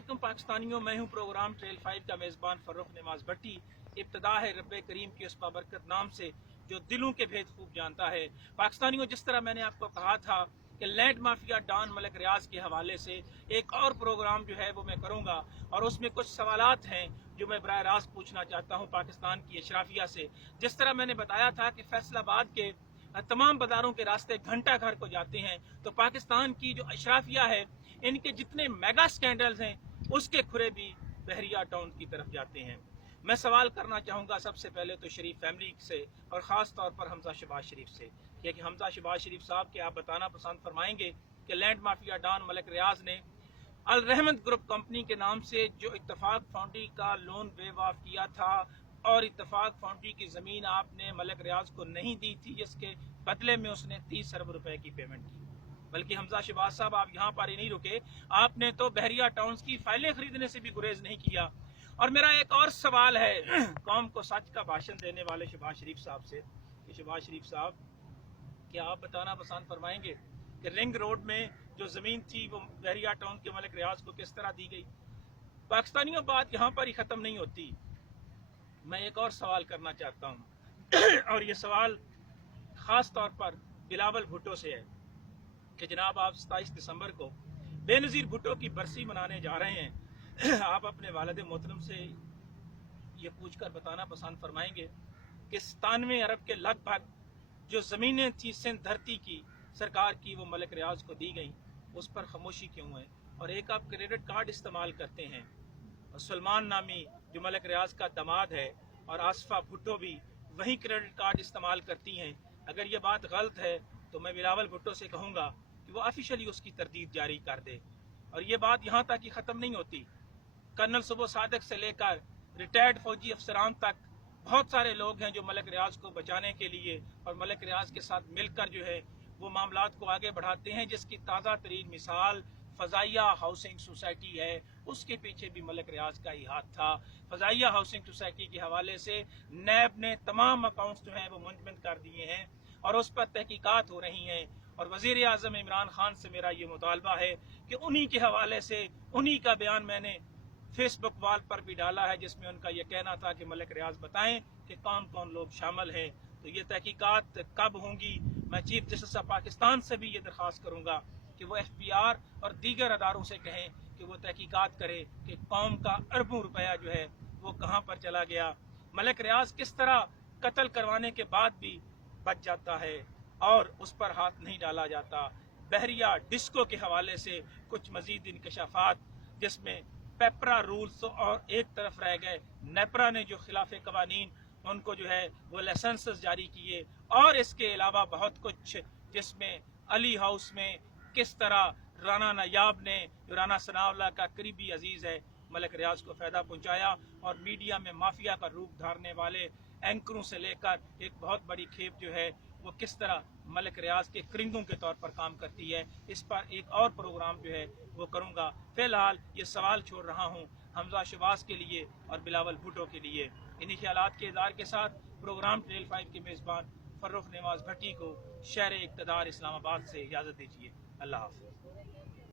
अस्सलामुअलैकुम पाकिस्तानियों, मैं हूं प्रोग्राम ट्रेल 5 का मेज़बान फ़र्रुख नवाज़ भट्टी। इब्तदा है रब्बे करीम की उस बाबरकत नाम से जो दिलों के भेद खूब जानता है। पाकिस्तानियों, जिस तरह मैंने आपको कहा था कि लैंड माफिया डॉन मलिक रियाज के हवाले से एक और प्रोग्राम जो है वो मैं करूंगा, और उसमें कुछ सवालात हैं जो मैं बराह रास्त पूछना चाहता हूं पाकिस्तान की अशराफिया से। जिस तरह मैंने बताया था कि फैसलाबाद के तमाम बाजारों के रास्ते घंटा घर को जाते हैं, तो पाकिस्तान की जो अशराफिया है, इनके जितने मेगा स्कैंडल्स हैं उसके खुरे भी बहरिया टाउन की तरफ जाते हैं। मैं सवाल करना चाहूँगा सबसे पहले तो शरीफ फैमिली से, और ख़ास तौर पर हमजा शहबाज शरीफ से, कि हमजा शहबाज शरीफ साहब के आप बताना पसंद फरमाएंगे कि लैंड माफिया डॉन मलिक रियाज ने अल रहमत ग्रुप कंपनी के नाम से जो इत्तफाक फाउंड्री का लोन वेव ऑफ किया था, और इत्तफाक फाउंड्री की ज़मीन आपने मलिक रियाज को नहीं दी थी, जिसके बदले में उसने 30 अरब रुपए की पेमेंट की। बल्कि हमजा शहबाज साहब, आप यहाँ पर ही नहीं रुके, आपने तो बहरिया टाउन्स की फाइलें खरीदने से भी गुरेज नहीं किया। और मेरा एक और सवाल है कौम को सच का भाषण देने वाले शहबाज शरीफ साहब से कि शहबाज शरीफ साहब, क्या आप बताना पसंद फरमाएंगे कि रिंग रोड में जो ज़मीन थी वो बहरिया टाउन के मलिक रियाज को किस तरह दी गई? पाकिस्तानियों, बात यहाँ पर ही ख़त्म नहीं होती। मैं एक और सवाल करना चाहता हूँ और ये सवाल ख़ास तौर पर बिलावल भुट्टो से है कि जनाब, आप 27 दिसंबर को बेनज़ीर भुट्टो की बरसी मनाने जा रहे हैं। आप अपने वालिद मोहतरम से ये पूछकर बताना पसंद फरमाएंगे कि 97 अरब के लगभग जो ज़मीनें थी सिंध धरती की सरकार की, वो मलिक रियाज को दी गई, उस पर खामोशी क्यों है? और एक आप क्रेडिट कार्ड इस्तेमाल करते हैं, और सलमान नामी जो मलिक रियाज का दामाद है और आसफा भुट्टो भी वही क्रेडिट कार्ड इस्तेमाल करती हैं। अगर ये बात गलत है तो मैं बिलावल भुट्टो से कहूँगा कि वो ऑफिशियली उसकी तरदीद जारी कर दे। और ये बात यहाँ तक ही ख़त्म नहीं होती। कर्नल सुबो सादिक से लेकर रिटायर्ड फौजी अफसरान तक बहुत सारे लोग हैं जो मलिक रियाज को बचाने के लिए और मलिक रियाज के साथ मिलकर जो है वो मामलात को आगे बढ़ाते हैं, जिसकी ताज़ा तरीन मिसाल फ़ज़ाइया हाउसिंग सोसाइटी है। उसके पीछे भी मलिक रियाज का ही हाथ था। फ़ज़ाइया हाउसिंग सोसाइटी के हवाले से नैब ने तमाम अकाउंट्स जो हैं वो मुंजमद कर दिए हैं और उस पर तहकीकात हो रही हैं। और वज़ीर आज़म इमरान खान से मेरा ये मुतालबा है कि उन्हीं के हवाले से उन्हीं का बयान मैंने फेसबुक वाल पर भी डाला है, जिसमें उनका यह कहना था कि मलिक रियाज बताएं कि कौन कौन लोग शामिल हैं। तो ये तहकीकात कब होंगी? मैं चीफ जस्टिस ऑफ पाकिस्तान से भी ये दरख्वास्त करूँगा कि वो FBR और दीगर अदारों से कहें कि वो तहकीकात करे कि कौम का अरबों रुपया जो है वो कहाँ पर चला गया। मलिक रियाज किस तरह कत्ल करवाने के बाद भी बच जाता है और उस पर हाथ नहीं डाला जाता। बहरिया डिस्को के हवाले से कुछ मजीद इंकशाफात, जिसमें पेपरा रूल्स और एक तरफ रह गए, नेपरा ने जो खिलाफ कवानीन उनको जो है वो लाइसेंस जारी किए, और इसके अलावा बहुत कुछ, जिसमें अली हाउस में किस तरह राना नायाब ने, जो राना सनाउल्लाह का करीबी अजीज है, मलिक रियाज को फ़ायदा पहुंचाया, और मीडिया में माफिया का रूप धारने वाले एंकरों से लेकर एक बहुत बड़ी खेप जो है वो किस तरह मलिक रियाज के करिंदों के तौर पर काम करती है। इस पर एक और प्रोग्राम जो है वो करूँगा। फ़िलहाल ये सवाल छोड़ रहा हूँ हमजा शहबाज के लिए और बिलावल भुट्टो के लिए। इन्हीं ख्यालात के इज़हार के साथ प्रोग्राम ट्रेल 5 के मेज़बान फ़र्रुख नवाज़ भट्टी को शहर इक़्तिदार इस्लामाबाद से इजाज़त दीजिए। अल्लाह हाफ़िज़।